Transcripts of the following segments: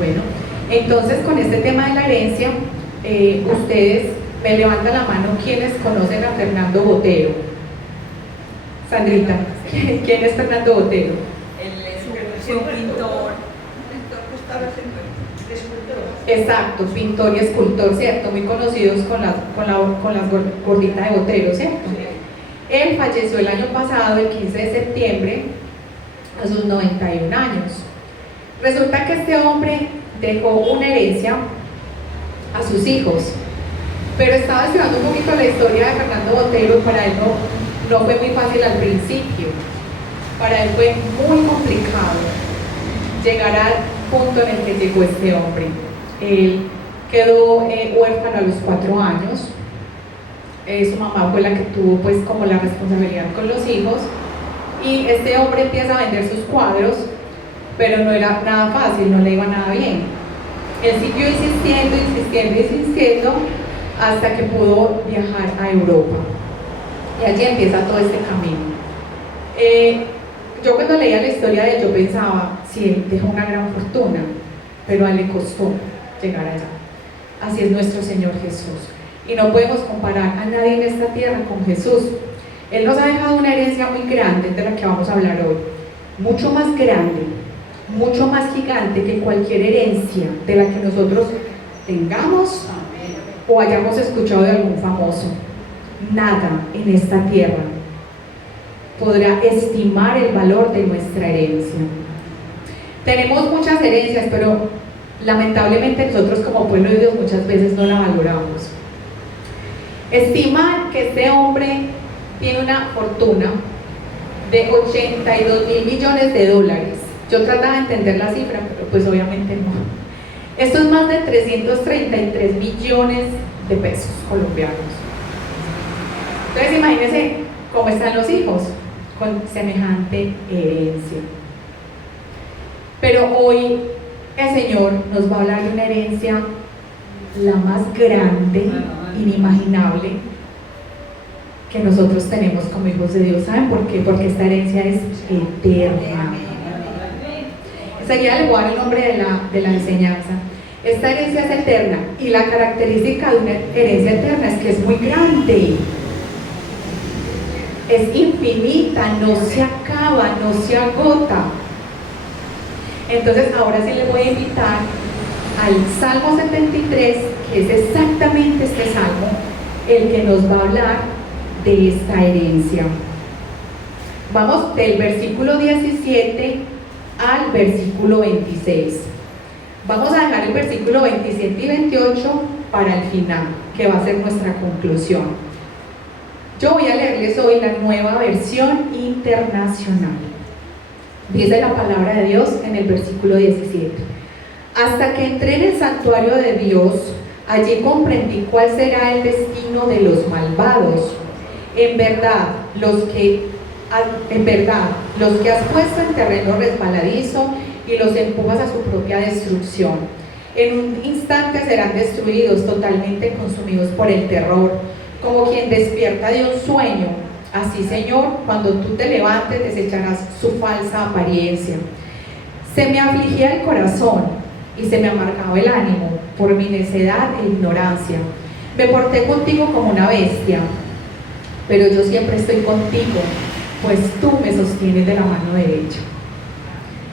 Bueno, entonces con este tema de la herencia, ustedes me levantan la mano quienes conocen a Fernando Botero. Sandrita, ¿quién es Fernando Botero? Él es un pintor. Exacto, pintor y escultor, ¿cierto? Muy conocidos con las gorditas de Botero, ¿cierto? Él falleció el año pasado, el 15 de septiembre, a sus 91 años. Resulta que este hombre dejó una herencia a sus hijos, pero estaba estudiando un poquito la historia de Fernando Botero. Para él no fue muy fácil al principio, para él fue muy complicado llegar al punto en el que llegó este hombre. Él quedó huérfano a los 4 años. Su mamá fue la que tuvo pues como la responsabilidad con los hijos, y este hombre empieza a vender sus cuadros, pero no era nada fácil, no le iba nada bien. Él siguió insistiendo hasta que pudo viajar a Europa, y allí empieza todo este camino. Yo cuando leía la historia de él, yo pensaba, sí, él dejó una gran fortuna, pero a él le costó llegar allá. Así es nuestro Señor Jesús, y no podemos comparar a nadie en esta tierra con Jesús. Él nos ha dejado una herencia muy grande, de la que vamos a hablar hoy, mucho más grande, mucho más gigante que cualquier herencia de la que nosotros tengamos o hayamos escuchado de algún famoso. Nada en esta tierra podrá estimar el valor de nuestra herencia. Tenemos muchas herencias, pero lamentablemente nosotros como pueblo de Dios muchas veces no la valoramos. Estiman que este hombre tiene una fortuna de 82.000 millones de dólares. Yo trataba de entender la cifra, pero pues obviamente no. Esto es más de 333 millones de pesos colombianos. Entonces imagínense cómo están los hijos con semejante herencia. Pero hoy el Señor nos va a hablar de una herencia la más grande, inimaginable, que nosotros tenemos como hijos de Dios. ¿Saben por qué? Porque esta herencia es eterna. Enseguida le voy a dar el nombre de la enseñanza. Esta herencia es eterna, y la característica de una herencia eterna es que es muy grande, es infinita, no se acaba, no se agota. Entonces ahora sí le voy a invitar al Salmo 73, que es exactamente este salmo el que nos va a hablar de esta herencia. Vamos del versículo 17 al versículo 26. Vamos a dejar el versículo 27 y 28 para el final, que va a ser nuestra conclusión. Yo voy a leerles hoy la Nueva Versión Internacional. Dice la palabra de Dios en el versículo 17: hasta que entré en el santuario de Dios, allí comprendí cuál será el destino de los malvados. En verdad, los que has puesto en terreno resbaladizo y los empujas a su propia destrucción. En un instante serán destruidos, totalmente consumidos por el terror, como quien despierta de un sueño. Así, Señor, cuando tú te levantes, desecharás su falsa apariencia. Se me afligía el corazón y se me amargaba el ánimo por mi necedad e ignorancia. Me porté contigo como una bestia, pero yo siempre estoy contigo, pues tú me sostienes de la mano derecha.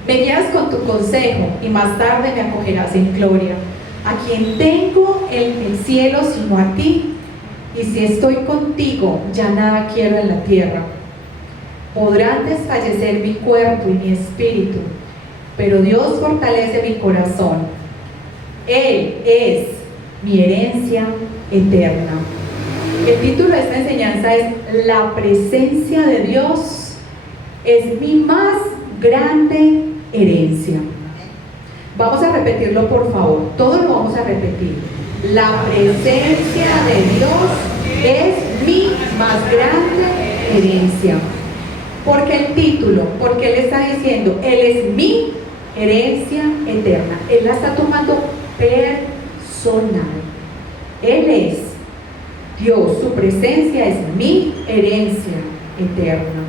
Me guías con tu consejo y más tarde me acogerás en gloria. A quien tengo en el cielo sino a ti, y si estoy contigo ya nada quiero en la tierra. Podrán desfallecer mi cuerpo y mi espíritu, pero Dios fortalece mi corazón. Él es mi herencia eterna. El título de esta enseñanza es La presencia de Dios es mi más grande herencia. Vamos a repetirlo, por favor. Todo lo vamos a repetir. La presencia de Dios es mi más grande herencia. ¿Por qué el título? Porque Él está diciendo, Él es mi herencia eterna. Él la está tomando personal. Él es Dios, su presencia es mi herencia eterna.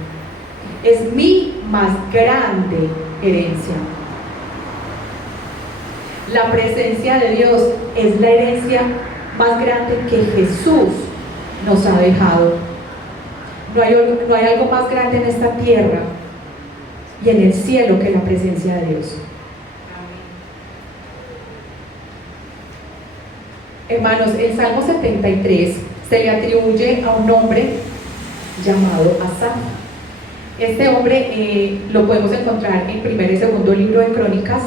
Es mi más grande herencia. La presencia de Dios es la herencia más grande que Jesús nos ha dejado. No hay algo más grande en esta tierra y en el cielo que la presencia de Dios. Hermanos, el Salmo 73 se le atribuye a un hombre llamado Asaf. Este hombre lo podemos encontrar en primer y segundo libro de Crónicas.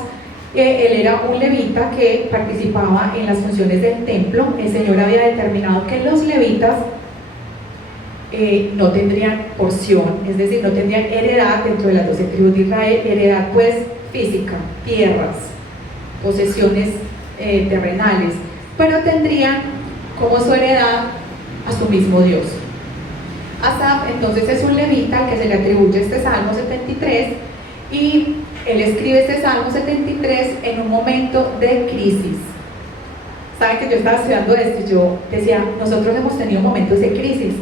Él era un levita que participaba en las funciones del templo. El Señor había determinado que los levitas no tendrían porción, es decir, no tendrían heredad dentro de las 12 tribus de Israel, heredad pues física, tierras, posesiones terrenales, pero tendrían como su heredad a su mismo Dios. Asaf entonces es un levita que se le atribuye este Salmo 73 y él escribe este Salmo 73 en un momento de crisis. Saben que yo estaba estudiando esto y yo decía, nosotros hemos tenido momentos de crisis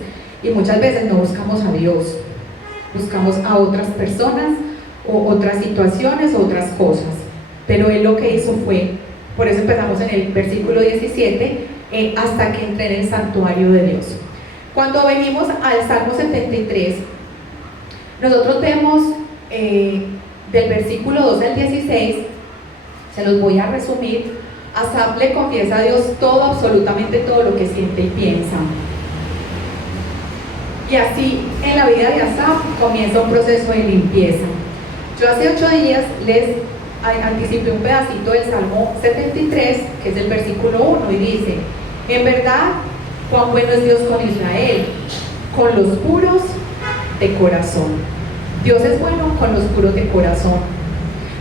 y muchas veces no buscamos a Dios, buscamos a otras personas o otras situaciones o otras cosas, pero él lo que hizo fue, por eso empezamos en el versículo 17, hasta que entré en el santuario de Dios. Cuando venimos al Salmo 73, nosotros vemos del versículo 2 al 16, se los voy a resumir. Asaf le confiesa a Dios todo, absolutamente todo lo que siente y piensa. Y así en la vida de Asaf comienza un proceso de limpieza. Yo hace 8 días les anticipé un pedacito del Salmo 73, que es el versículo 1, y dice: en verdad, cuán bueno es Dios con Israel, con los puros de corazón. Dios es bueno con los puros de corazón.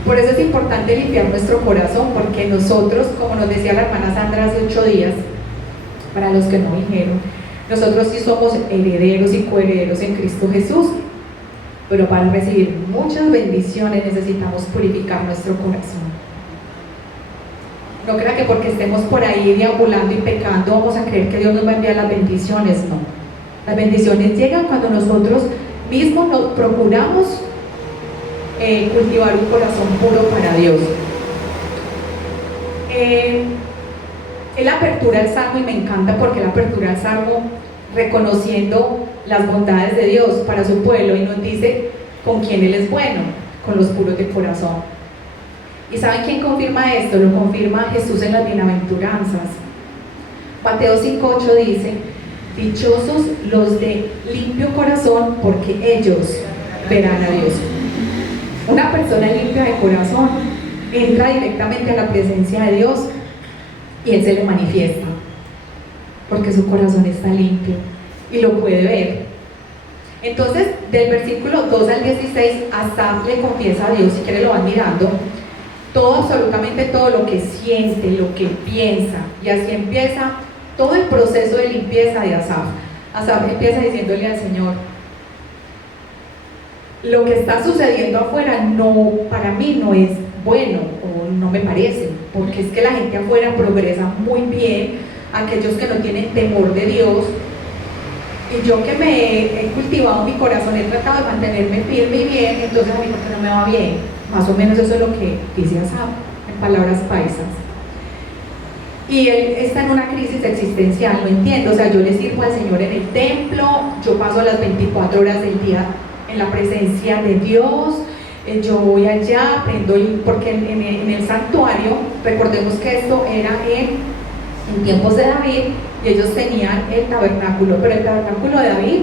Por eso es importante limpiar nuestro corazón, porque nosotros, como nos decía la hermana Sandra hace 8 días, para los que no vinieron, nosotros sí somos herederos y coherederos en Cristo Jesús, pero para recibir muchas bendiciones necesitamos purificar nuestro corazón. No crea que porque estemos por ahí deambulando y pecando vamos a creer que Dios nos va a enviar las bendiciones. No, las bendiciones llegan cuando nosotros mismos nos procuramos cultivar un corazón puro para Dios. Él apertura el Salmo y me encanta porque él apertura el Salmo reconociendo las bondades de Dios para su pueblo y nos dice con quién Él es bueno, con los puros de corazón. ¿Y saben quién confirma esto? Lo confirma Jesús en las bienaventuranzas. Mateo 5:8 dice: dichosos los de limpio corazón, porque ellos verán a Dios. Una persona limpia de corazón entra directamente a la presencia de Dios y Él se le manifiesta, porque su corazón está limpio y lo puede ver. Entonces, del versículo 2 al 16, Asaf le confiesa a Dios, si quiere lo van mirando, todo, absolutamente todo lo que siente, lo que piensa, y así empieza todo el proceso de limpieza de Asaf. Asaf empieza diciéndole al Señor: lo que está sucediendo afuera no, para mí no es bueno, o no me parece, porque es que la gente afuera progresa muy bien, aquellos que no tienen temor de Dios, y yo que me he cultivado mi corazón, he tratado de mantenerme firme y bien, entonces a mí porque no me va bien. Más o menos eso es lo que dice Asaf, en palabras paisas. Y él está en una crisis existencial, no entiendo, o sea, yo le sirvo al Señor en el templo, yo paso las 24 horas del día en la presencia de Dios, yo voy allá, porque en el santuario, recordemos que esto era en tiempos de David, y ellos tenían el tabernáculo, pero el tabernáculo de David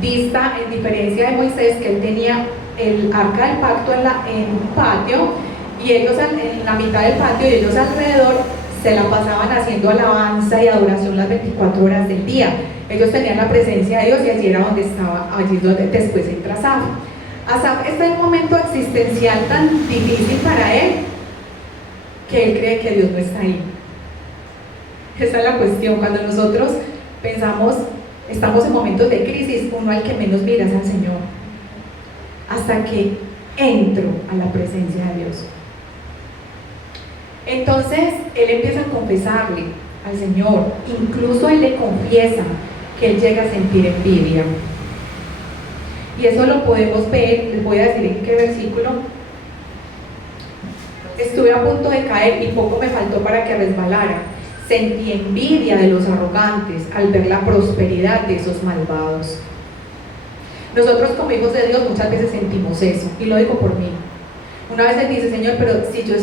dista, en diferencia de Moisés, que él tenía el arca del pacto en un patio, y ellos en la mitad del patio y ellos alrededor se la pasaban haciendo alabanza y adoración las 24 horas del día. Ellos tenían la presencia de Dios y allí era donde estaba, allí donde después entra Asaf. Asaf está en un momento existencial tan difícil para él que él cree que Dios no está ahí. Esa es la cuestión. Cuando nosotros pensamos, estamos en momentos de crisis, uno al que menos mira es al Señor, hasta que entro a la presencia de Dios. Entonces él empieza a confesarle al Señor, incluso él le confiesa que él llega a sentir envidia, y eso lo podemos ver. Les voy a decir en qué versículo. Estuve a punto de caer y poco me faltó para que resbalara. Sentí envidia de los arrogantes al ver la prosperidad de esos malvados. Nosotros como hijos de Dios muchas veces sentimos eso, y lo digo por mí. Una vez Él dice: Señor, pero si yo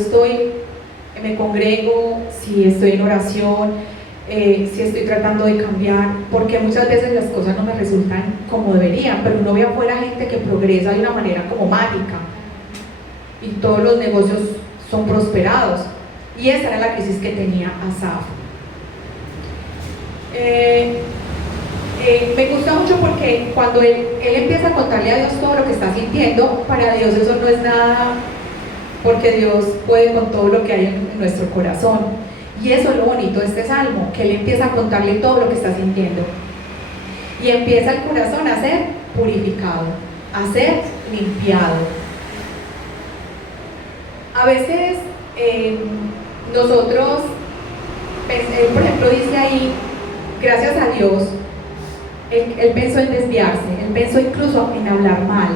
me congrego, si estoy en oración, si estoy tratando de cambiar, porque muchas veces las cosas no me resultan como deberían, pero uno ve afuera gente que progresa de una manera como mágica, y todos los negocios son prosperados, y esa era la crisis que tenía Asaf. Me gusta mucho porque cuando él empieza a contarle a Dios todo lo que está sintiendo, para Dios eso no es nada, porque Dios puede con todo lo que hay en nuestro corazón. Y eso es lo bonito de este salmo, que él empieza a contarle todo lo que está sintiendo. Y empieza el corazón a ser purificado, a ser limpiado. A veces nosotros, él por ejemplo dice ahí, gracias a Dios, él pensó en desviarse, él pensó incluso en hablar mal.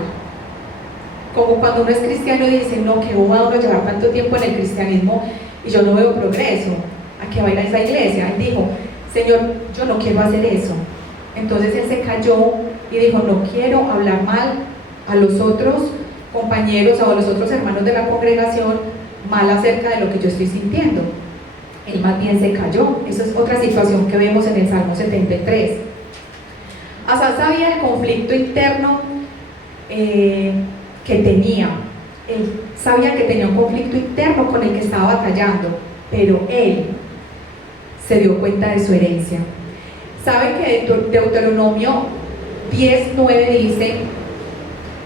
Como cuando uno es cristiano y dice: no, que va a uno llevar tanto tiempo en el cristianismo y yo no veo progreso, ¿a qué va a ir a esa iglesia? Él dijo: Señor, yo no quiero hacer eso. Entonces él se calló y dijo: no quiero hablar mal a los otros compañeros o a los otros hermanos de la congregación, mal acerca de lo que yo estoy sintiendo. Él más bien se cayó. Esa es otra situación que vemos en el Salmo 73. Asaf sabía el conflicto interno que tenía. Él sabía que tenía un conflicto interno con el que estaba batallando, pero él se dio cuenta de su herencia. ¿Saben que Deuteronomio 10:9 dice: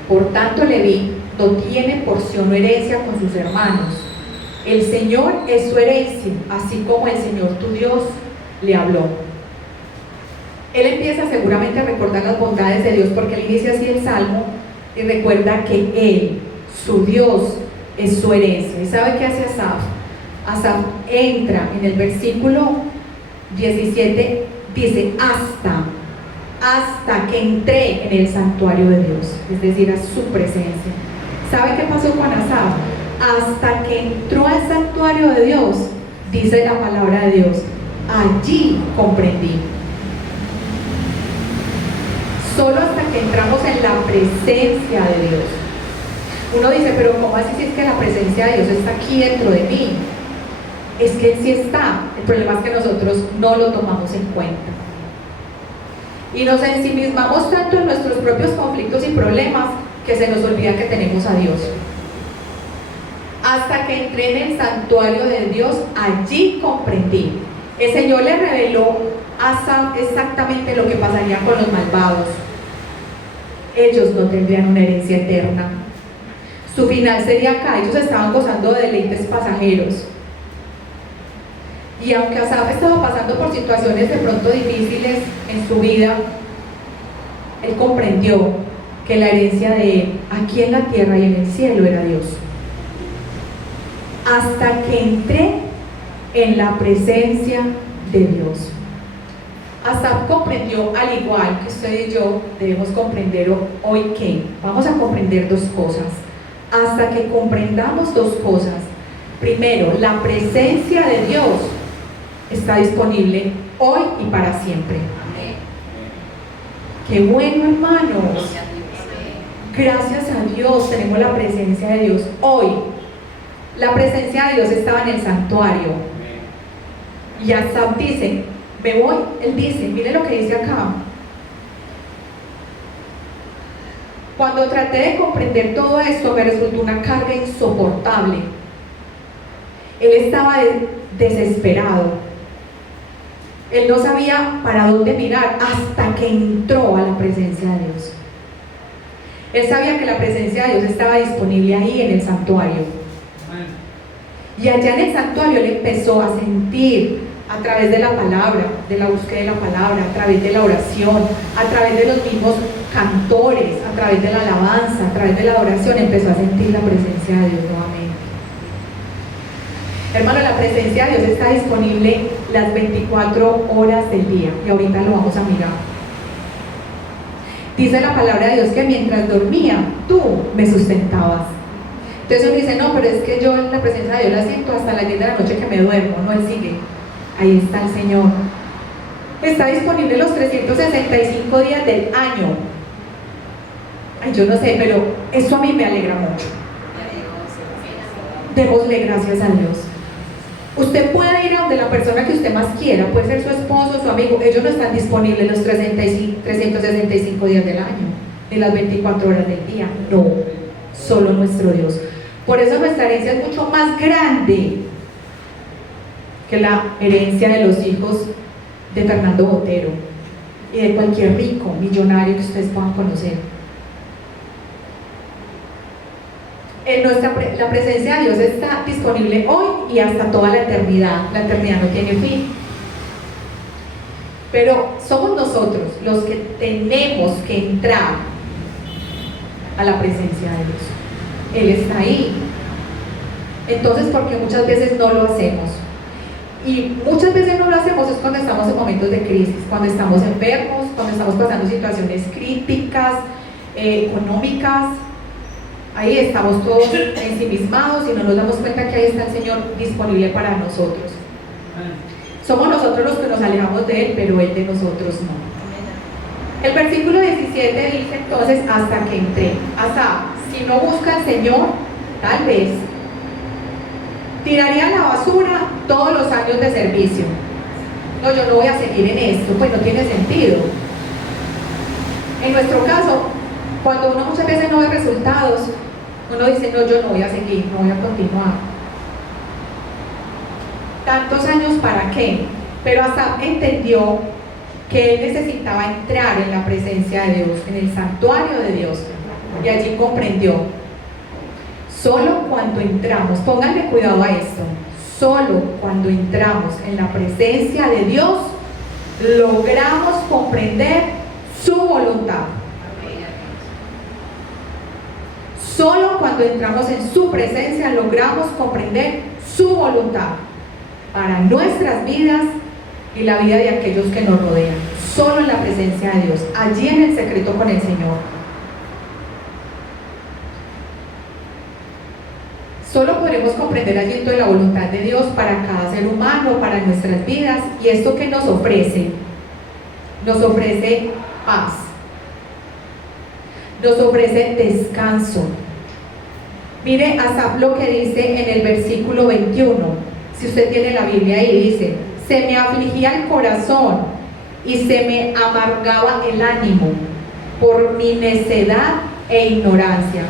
por tanto Leví no tiene porción o herencia con sus hermanos? El Señor es su herencia, así como el Señor tu Dios le habló. Él empieza seguramente a recordar las bondades de Dios, porque él inicia así el Salmo y recuerda que Él, su Dios, es su herencia. ¿Y sabe qué hace Asaf? Asaf entra en el versículo 17, dice: hasta que entré en el santuario de Dios, es decir, a su presencia. ¿Sabe qué pasó con Asaf? Hasta que entró al santuario de Dios, dice la palabra de Dios, allí comprendí. Solo hasta que entramos en la presencia de Dios. Uno dice: pero ¿cómo así si es que la presencia de Dios está aquí dentro de mí? Es que Él sí está. El problema es que nosotros no lo tomamos en cuenta. Y nos ensimismamos tanto en nuestros propios conflictos y problemas que se nos olvida que tenemos a Dios. Hasta que entré en el santuario de Dios, allí comprendí. El Señor le reveló a Asaf exactamente lo que pasaría con los malvados. Ellos no tendrían una herencia eterna. Su final sería acá. Ellos estaban gozando de deleites pasajeros. Y aunque Asaf estaba pasando por situaciones de pronto difíciles en su vida, él comprendió que la herencia de él, aquí en la tierra y en el cielo, era Dios. Hasta que entré en la presencia de Dios. Asaf comprendió, al igual que usted y yo debemos comprender hoy, que vamos a comprender dos cosas. Hasta que comprendamos dos cosas. Primero, la presencia de Dios está disponible hoy y para siempre. Amén. Qué bueno, hermanos. Gracias a Dios tenemos la presencia de Dios hoy. La presencia de Dios estaba en el santuario. Y Asaf dice: me voy. Él dice, mire lo que dice acá: cuando traté de comprender todo esto, me resultó una carga insoportable. Él estaba desesperado. Él no sabía para dónde mirar hasta que entró a la presencia de Dios. Él sabía que la presencia de Dios estaba disponible ahí en el santuario. Y allá en el santuario él empezó a sentir, a través de la palabra, de la búsqueda de la palabra, a través de la oración, a través de los mismos cantores, a través de la alabanza, a través de la adoración, empezó a sentir la presencia de Dios nuevamente. Hermano, la presencia de Dios está disponible las 24 horas del día, y ahorita lo vamos a mirar. Dice la palabra de Dios que mientras dormía, tú me sustentabas. Entonces uno dice, no, pero es que yo en la presencia de Dios la siento hasta las 10 de la noche que me duermo. No, Él sigue. Ahí está el Señor. Está disponible los 365 días del año. Ay, yo no sé, pero eso a mí me alegra mucho. Démosle gracias a Dios. Usted puede ir a donde la persona que usted más quiera, puede ser su esposo, su amigo. Ellos no están disponibles los 365 días del año, ni las 24 horas del día. No, solo nuestro Dios. Por eso nuestra herencia es mucho más grande que la herencia de los hijos de Fernando Botero y de cualquier rico, millonario que ustedes puedan conocer. La presencia de Dios está disponible hoy y hasta toda la eternidad. La eternidad no tiene fin. Pero somos nosotros los que tenemos que entrar a la presencia de Dios. Él está ahí. Entonces, porque muchas veces no lo hacemos. Y muchas veces no lo hacemos es cuando estamos en momentos de crisis, cuando estamos enfermos, cuando estamos pasando situaciones críticas, económicas. Ahí estamos todos ensimismados y no nos damos cuenta que ahí está el Señor disponible para nosotros. Somos nosotros los que nos alejamos de Él, pero Él de nosotros no. El versículo 17 dice entonces, hasta que entré. Hasta, si no busca al Señor, tal vez tiraría a la basura todos los años de servicio. No, yo no voy a seguir en esto, pues no tiene sentido. En nuestro caso, cuando uno muchas veces no ve resultados, uno dice, no, yo no voy a seguir, no voy a continuar. ¿Tantos años para qué? Pero Asaf entendió que él necesitaba entrar en la presencia de Dios, en el santuario de Dios, y allí comprendió. Solo cuando entramos, pónganle cuidado a esto, solo cuando entramos en la presencia de Dios, logramos comprender su voluntad. Solo cuando entramos en su presencia logramos comprender su voluntad para nuestras vidas y la vida de aquellos que nos rodean. Solo en la presencia de Dios, allí en el secreto con el Señor. Solo podremos comprender allí toda la voluntad de Dios para cada ser humano, para nuestras vidas. Y esto que nos ofrece paz, nos ofrece descanso. Mire Asaf lo que dice en el versículo 21, si usted tiene la Biblia ahí, dice: se me afligía el corazón y se me amargaba el ánimo por mi necedad e ignorancia.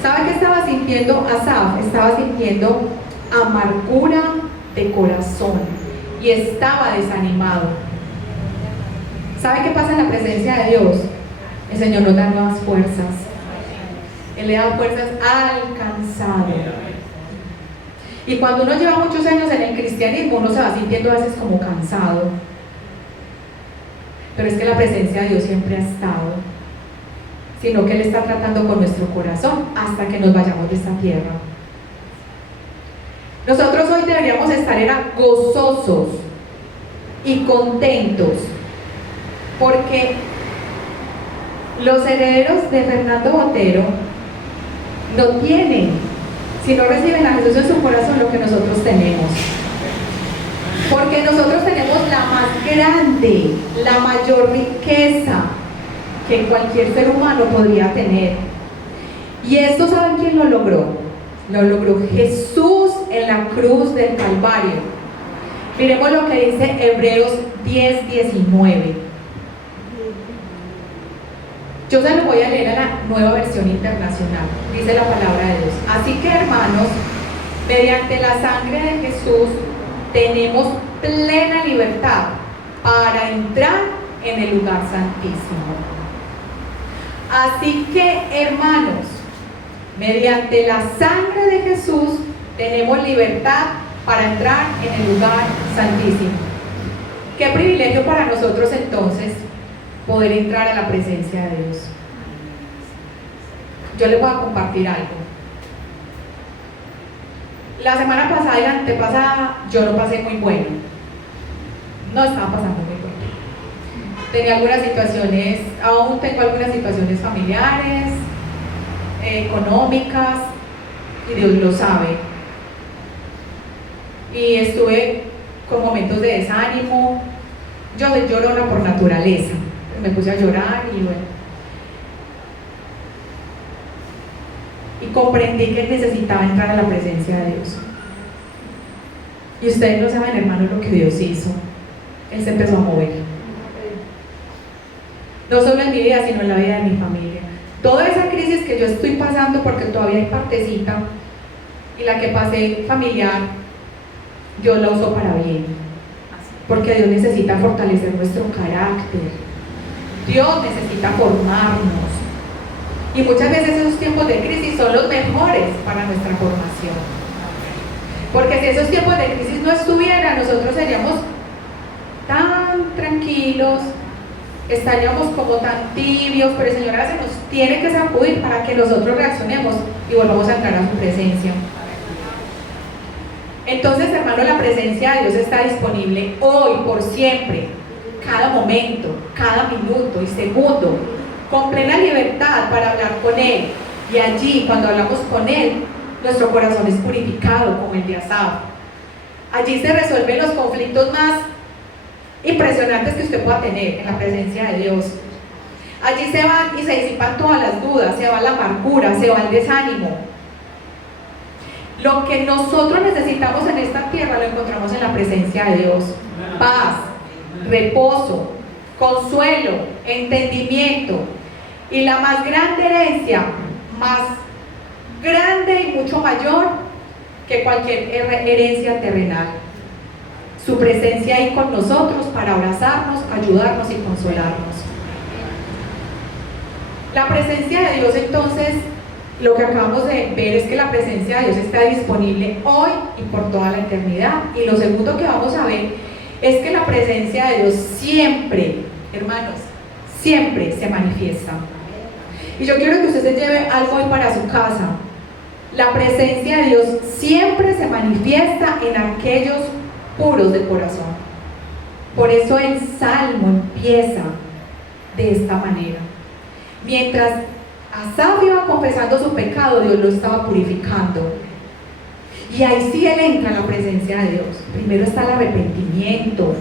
¿Sabe qué estaba sintiendo Asaf? Estaba sintiendo amargura de corazón y estaba desanimado. ¿Sabe qué pasa en la presencia de Dios? El Señor nos da nuevas fuerzas. Él le da fuerzas al cansado. Y cuando uno lleva muchos años en el cristianismo, uno se va sintiendo a veces como cansado. Pero es que la presencia de Dios siempre ha estado, sino que Él está tratando con nuestro corazón hasta que nos vayamos de esta tierra. Nosotros hoy deberíamos estar gozosos y contentos, porque los herederos de Fernando Botero no tienen, si no reciben a Jesús en su corazón, lo que nosotros tenemos. Porque nosotros tenemos la más grande, la mayor riqueza que cualquier ser humano podría tener. Y esto, ¿saben quién lo logró? Lo logró Jesús en la cruz del Calvario. Miremos lo que dice Hebreos 10:19. Yo se lo voy a leer a la Nueva Versión Internacional. Dice la palabra de Dios: así que, hermanos, mediante la sangre de Jesús tenemos plena libertad para entrar en el lugar santísimo. Así que, hermanos, mediante la sangre de Jesús tenemos libertad para entrar en el lugar santísimo. Qué privilegio para nosotros entonces poder entrar a la presencia de Dios. Yo les voy a compartir algo. La semana pasada y la antepasada yo no pasé muy bueno. No estaba pasando muy bueno. Tenía algunas situaciones, aún tengo algunas situaciones familiares, económicas, y Dios lo sabe. Y estuve con momentos de desánimo. Yo soy llorona por naturaleza, me puse a llorar y bueno, y comprendí que necesitaba entrar a la presencia de Dios. Y ustedes no saben, hermanos, lo que Dios hizo. Él se empezó a mover, no solo en mi vida, sino en la vida de mi familia. Toda esa crisis que yo estoy pasando, porque todavía hay partecita, y la que pasé familiar, Dios la usó para bien, porque Dios necesita fortalecer nuestro carácter. Dios necesita formarnos, y muchas veces esos tiempos de crisis son los mejores para nuestra formación, porque si esos tiempos de crisis no estuvieran, nosotros seríamos tan tranquilos, estaríamos como tan tibios, pero el Señor se nos tiene que sacudir para que nosotros reaccionemos y volvamos a entrar a su presencia. Entonces, hermano, la presencia de Dios está disponible hoy, por siempre, cada momento, cada minuto y segundo, con plena libertad para hablar con Él. Y allí, cuando hablamos con Él, nuestro corazón es purificado, como el de Asaf. Allí se resuelven los conflictos más impresionantes que usted pueda tener en la presencia de Dios. Allí se van y se disipan todas las dudas, se va la amargura, se va el desánimo. Lo que nosotros necesitamos en esta tierra lo encontramos en la presencia de Dios: paz, reposo, consuelo, entendimiento, y la más grande herencia, más grande y mucho mayor que cualquier herencia terrenal, su presencia ahí con nosotros para abrazarnos, ayudarnos y consolarnos. La presencia de Dios, entonces, lo que acabamos de ver es que la presencia de Dios está disponible hoy y por toda la eternidad. Y lo segundo que vamos a ver es que la presencia de Dios siempre, hermanos, siempre se manifiesta. Y yo quiero que usted se lleve algo hoy para su casa. La presencia de Dios siempre se manifiesta en aquellos puros de corazón. Por eso el Salmo empieza de esta manera. Mientras Asaf iba confesando su pecado, Dios lo estaba purificando. Y ahí sí él entra en la presencia de Dios. Primero está el arrepentimiento,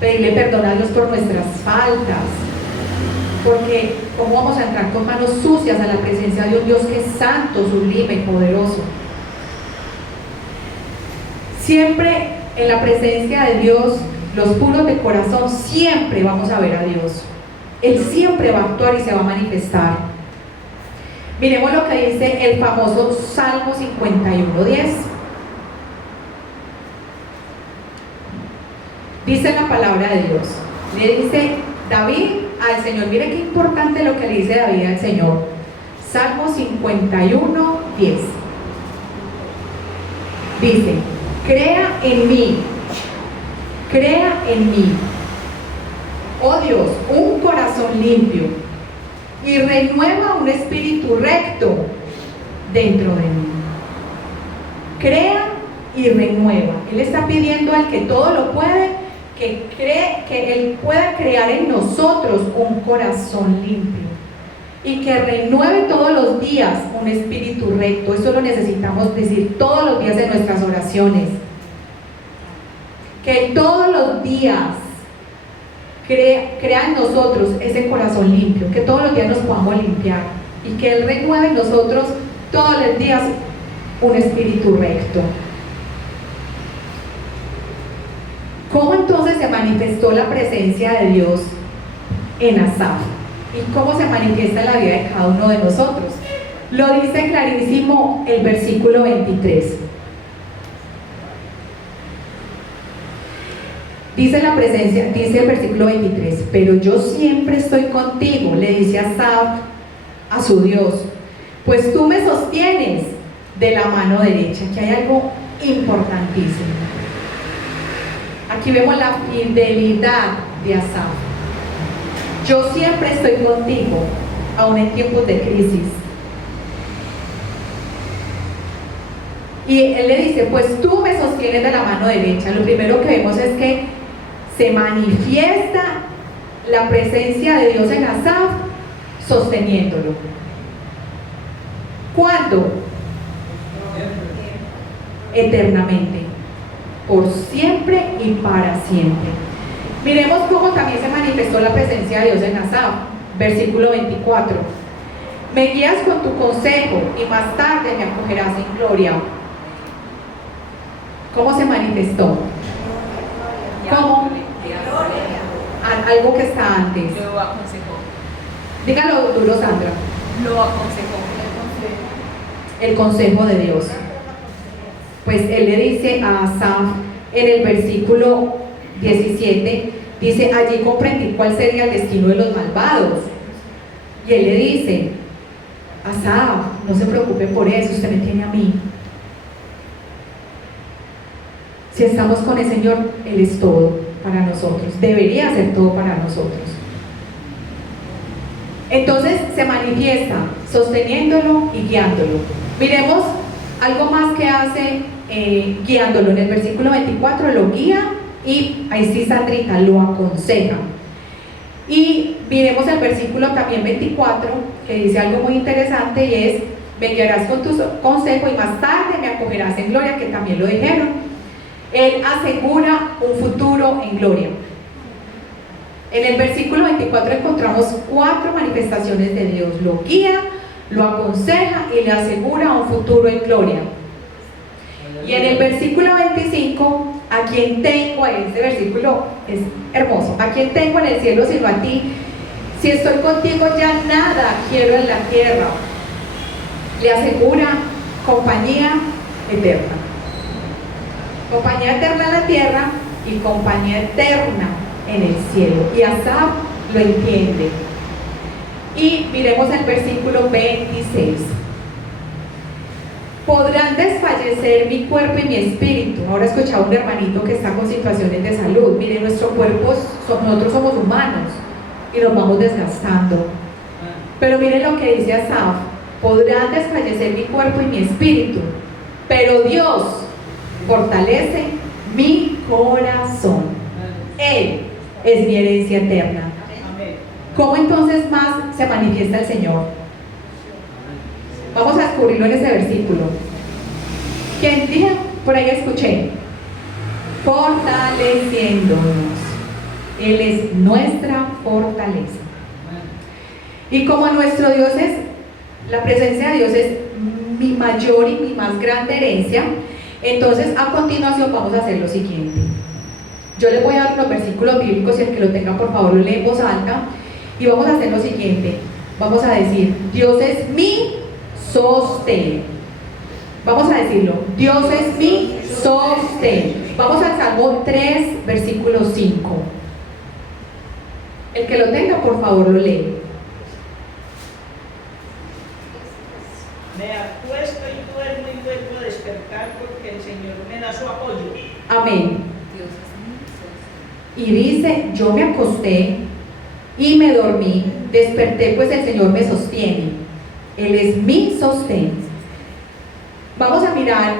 pedirle perdón a Dios por nuestras faltas, porque ¿cómo vamos a entrar con manos sucias a la presencia de un Dios que es santo, sublime y poderoso? Siempre en la presencia de Dios, los puros de corazón, siempre vamos a ver a Dios. Él siempre va a actuar y se va a manifestar. Miremos lo que dice el famoso Salmo 51:10. Dice la palabra de Dios. Le dice David al Señor. Mire qué importante lo que le dice David al Señor. Salmo 51:10. Dice: crea en mí, oh Dios, un corazón limpio, y renueva un espíritu recto dentro de mí. Crea y renueva. Él está pidiendo al que todo lo puede, que Él pueda crear en nosotros un corazón limpio y que renueve todos los días un espíritu recto. Eso lo necesitamos decir todos los días en nuestras oraciones. Que todos los días crea en nosotros ese corazón limpio, que todos los días nos podamos limpiar y que Él renueve en nosotros todos los días un espíritu recto. ¿Cómo entonces se manifestó la presencia de Dios en Asaf? ¿Y cómo se manifiesta en la vida de cada uno de nosotros? Lo dice clarísimo el versículo 23. Dice el versículo 23: pero yo siempre estoy contigo, le dice Asaf a su Dios, pues tú me sostienes de la mano derecha. Aquí hay algo importantísimo. Aquí vemos la fidelidad de Asaf. Yo siempre estoy contigo, aun en tiempos de crisis. Y él le dice: pues tú me sostienes de la mano derecha. Lo primero que vemos es que se manifiesta la presencia de Dios en Asaf sosteniéndolo. ¿Cuándo? eternamente, por siempre y para siempre. Miremos cómo también se manifestó la presencia de Dios en Asaf, versículo 24. Me guías con tu consejo y más tarde me acogerás en gloria. ¿Cómo se manifestó? ¿Cómo? Algo que está antes. Lo aconsejó. Dígalo duro, Sandra. Lo aconsejó. El consejo de Dios. Pues él le dice a Asaf en el versículo 17, dice, allí comprendí cuál sería el destino de los malvados. Y él le dice, Asaf, no se preocupe por eso, usted me tiene a mí. Si estamos con el Señor, Él es todo para nosotros, debería ser todo para nosotros. Entonces se manifiesta sosteniéndolo y guiándolo. Miremos algo más que hace guiándolo. En el versículo 24 lo guía y ahí sí Sandrita lo aconseja. Y miremos el versículo también 24 que dice algo muy interesante y es, me guiarás con tu consejo y más tarde me acogerás en gloria, que también lo dijeron. Él asegura un futuro en gloria. En el versículo 24 encontramos 4 manifestaciones de Dios. Lo guía, lo aconseja y le asegura un futuro en gloria. Y en el versículo 25, a quien tengo, ese versículo es hermoso, a quien tengo en el cielo sino a ti, si estoy contigo ya nada quiero en la tierra. Le asegura compañía eterna. Compañía eterna en la tierra y compañía eterna en el cielo. Y Asaf lo entiende. Y miremos el versículo 26. Podrán desfallecer mi cuerpo y mi espíritu. Ahora escuchaba un hermanito que está con situaciones de salud. Miren, nuestro cuerpo, nosotros somos humanos y nos vamos desgastando. Pero miren lo que dice Asaf. Podrán desfallecer mi cuerpo y mi espíritu, pero Dios fortalece mi corazón. Él es mi herencia eterna. ¿Cómo entonces más se manifiesta el Señor? Vamos a descubrirlo en ese versículo. ¿Quién dije? Por ahí escuché. Fortaleciéndonos. Él es nuestra fortaleza. Y como nuestro Dios es, la presencia de Dios es mi mayor y mi más grande herencia, entonces a continuación vamos a hacer lo siguiente. Yo les voy a dar unos versículos bíblicos y el que lo tenga por favor lo lee en voz alta y vamos a hacer lo siguiente. Vamos a decir, Dios es mi sostén. Vamos a decirlo, Dios es mi sostén. Vamos al Salmo 3, versículo 5. El que lo tenga por favor lo lee. Me acuesto y duermo y vuelvo a despertar porque el Señor me da su apoyo. Amén. Dios es mi Y dice, yo me acosté y me dormí, desperté pues el Señor me sostiene. Él es mi sostén. Vamos a mirar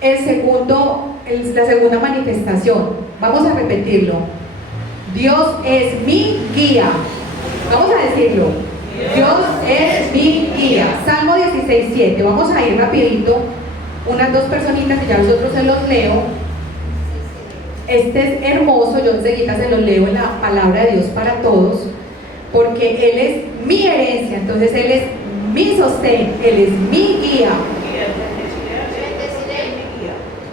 la segunda manifestación. Vamos a repetirlo. Dios es mi guía. Vamos a decirlo. Dios es mi guía. Salmo 16:7. Vamos a ir rapidito. Unas 2 personitas y ya los otros se los leo. Este es hermoso. Yo enseguida se los leo en la palabra de Dios para todos. Porque Él es mi herencia. Entonces Él es mi sostén. Él es mi guía.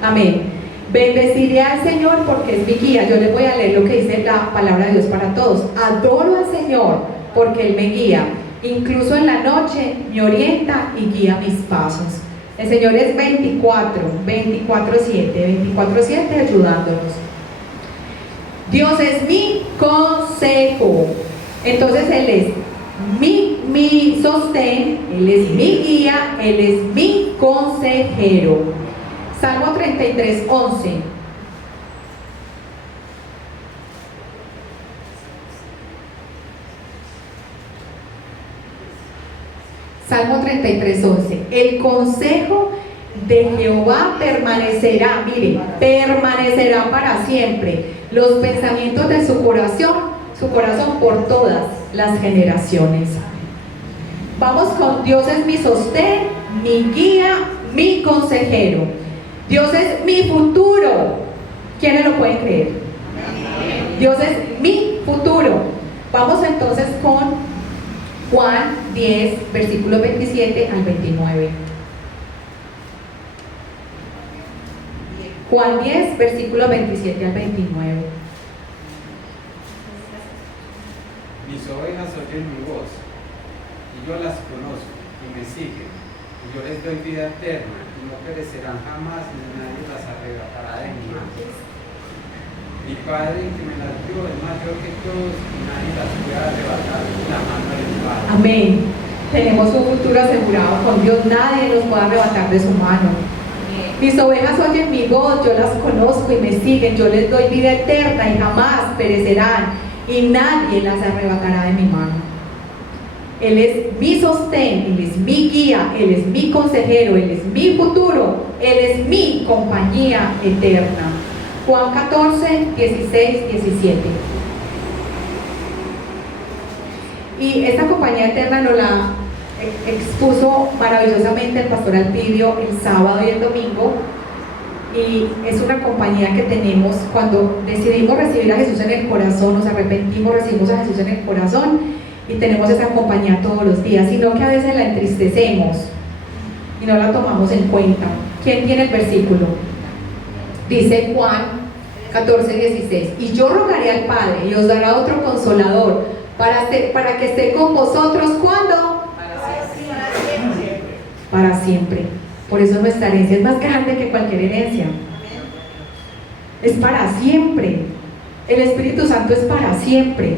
Amén. Bendeciré al Señor porque es mi guía. Yo les voy a leer lo que dice la palabra de Dios para todos. Adoro al Señor porque Él me guía. Incluso en la noche me orienta y guía mis pasos. El Señor es 24/7 ayudándonos. Dios es mi consejo. Entonces Él es mi sostén, Él es mi guía, Él es mi consejero. Salmo 33:11. Salmo 33:11. El consejo de Jehová permanecerá, mire, permanecerá para siempre. Los pensamientos de su corazón por todas las generaciones. Vamos con Dios es mi sostén, mi guía, mi consejero. Dios es mi futuro. ¿Quiénes lo pueden creer? Dios es mi futuro. Vamos entonces con Juan 10, versículos 27 al 29. Juan 10, versículos 27 al 29. Mis ovejas oyen mi voz, y yo las conozco, y me siguen, y yo les doy vida eterna, y no perecerán jamás, ni nadie las arrebatará de mi mano. Mi Padre que me las dio es mayor que todos, y nadie las puede arrebatar de la mano del Padre. Amén. Tenemos un futuro asegurado con Dios, nadie nos puede arrebatar de su mano. Mis ovejas oyen mi voz, yo las conozco y me siguen, yo les doy vida eterna y jamás perecerán, y nadie las arrebatará de mi mano. Él es mi sostén, Él es mi guía, Él es mi consejero, Él es mi futuro, Él es mi compañía eterna. Juan 14, 16, 17. Y esta compañía eterna nos la expuso maravillosamente el pastor Alpidio el sábado y el domingo, y es una compañía que tenemos cuando decidimos recibir a Jesús en el corazón, nos arrepentimos, recibimos a Jesús en el corazón y tenemos esa compañía todos los días, sino que a veces la entristecemos y no la tomamos en cuenta. ¿Quién tiene el versículo? Dice Juan 14, 16: y yo rogaré al Padre y os dará otro consolador para que esté con vosotros. ¿Cuándo? Para siempre. Por eso nuestra herencia es más grande que cualquier herencia. Es para siempre. El Espíritu Santo es para siempre.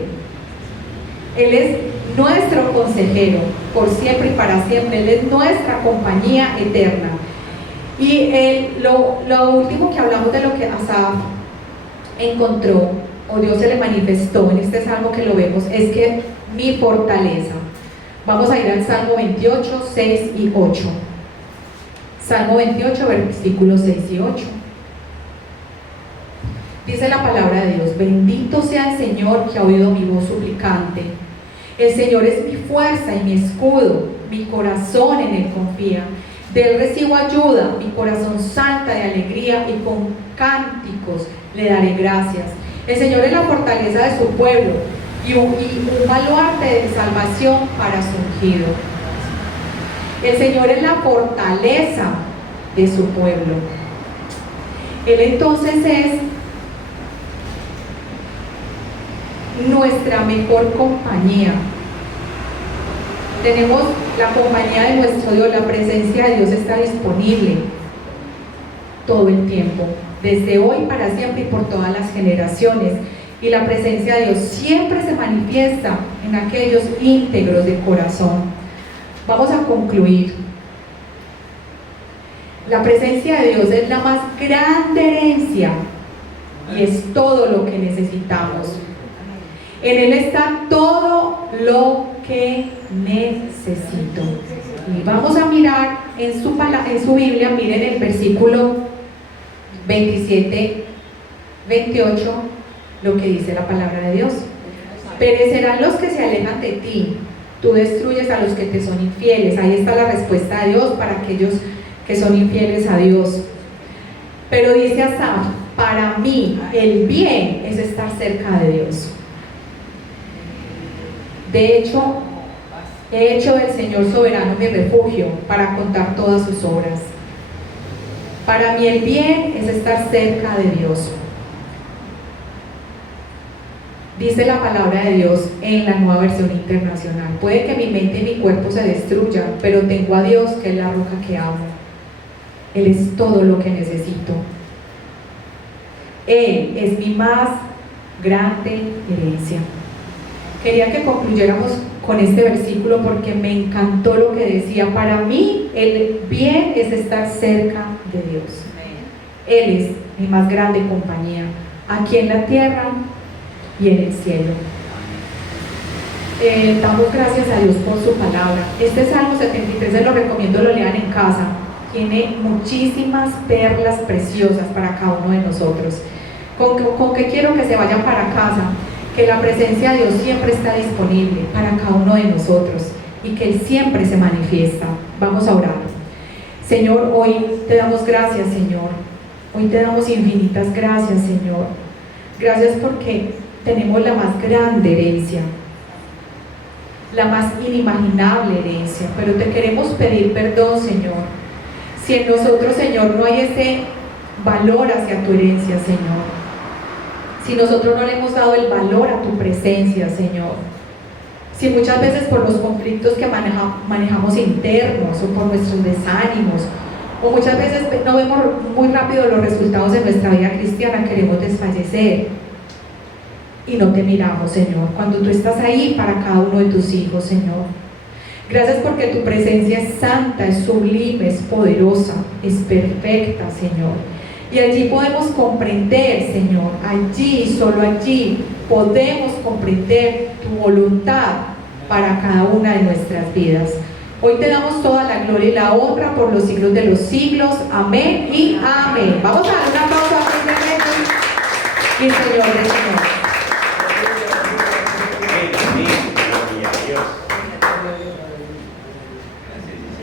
Él es nuestro consejero por siempre y para siempre. Él es nuestra compañía eterna. Y lo último que hablamos de lo que Asaf encontró, o Dios se le manifestó en este salmo que lo vemos, es que mi fortaleza. Vamos a ir al Salmo 28, 6 y 8. Salmo 28, versículos 6 y 8. Dice la palabra de Dios: bendito sea el Señor que ha oído mi voz suplicante. El Señor es mi fuerza y mi escudo, mi corazón en Él confía. De Él recibo ayuda, mi corazón salta de alegría y con cánticos le daré gracias. El Señor es la fortaleza de su pueblo y un baluarte de salvación para su ungido. El Señor es la fortaleza de su pueblo. Él entonces es nuestra mejor compañía. Tenemos la compañía de nuestro Dios, la presencia de Dios está disponible todo el tiempo, desde hoy para siempre y por todas las generaciones. Y la presencia de Dios siempre se manifiesta en aquellos íntegros de corazón. Vamos a concluir. La presencia de Dios es la más grande herencia y es todo lo que necesitamos. En Él está todo lo que necesito. Y vamos a mirar en su Biblia, miren el versículo 27, 28, lo que dice la palabra de Dios. Perecerán los que se alejan de ti, tú destruyes a los que te son infieles. Ahí está la respuesta de Dios para aquellos que son infieles a Dios. Pero dice Asaf: para mí el bien es estar cerca de Dios. De hecho, he hecho del Señor soberano mi refugio para contar todas sus obras. Para mí el bien es estar cerca de Dios. Dice la palabra de Dios en la Nueva Versión Internacional: puede que mi mente y mi cuerpo se destruyan, pero tengo a Dios, que es la roca que amo. Él es todo lo que necesito. Él es mi más grande herencia. Quería que concluyéramos con este versículo porque me encantó lo que decía. Para mí el bien es estar cerca de Dios. Él es mi más grande compañía, aquí en la tierra y en el cielo. Damos gracias a Dios por su palabra. Este Salmo 73 se lo recomiendo, lo lean en casa. Tiene muchísimas perlas preciosas para cada uno de nosotros. ¿Con qué quiero que se vayan para casa? Que la presencia de Dios siempre está disponible para cada uno de nosotros y que Él siempre se manifiesta. Vamos a orar. Señor, hoy te damos gracias, Señor, Hoy te damos infinitas gracias, Señor. Gracias porque tenemos la más grande herencia, la más inimaginable herencia, pero te queremos pedir perdón, Señor. Si en nosotros, Señor, no hay ese valor hacia tu herencia, Señor. Si nosotros no le hemos dado el valor a tu presencia, Señor. Si muchas veces por los conflictos que manejamos internos o por nuestros desánimos, o muchas veces no vemos muy rápido los resultados de nuestra vida cristiana, queremos desfallecer y no te miramos, Señor, cuando tú estás ahí para cada uno de tus hijos, Señor. Gracias porque tu presencia es santa, es sublime, es poderosa, es perfecta, Señor. Y allí podemos comprender, Señor, allí, solo allí, podemos comprender tu voluntad para cada una de nuestras vidas. Hoy te damos toda la gloria y la honra por los siglos de los siglos. Amén y amén. Vamos a dar una pausa, y Señor del Señor.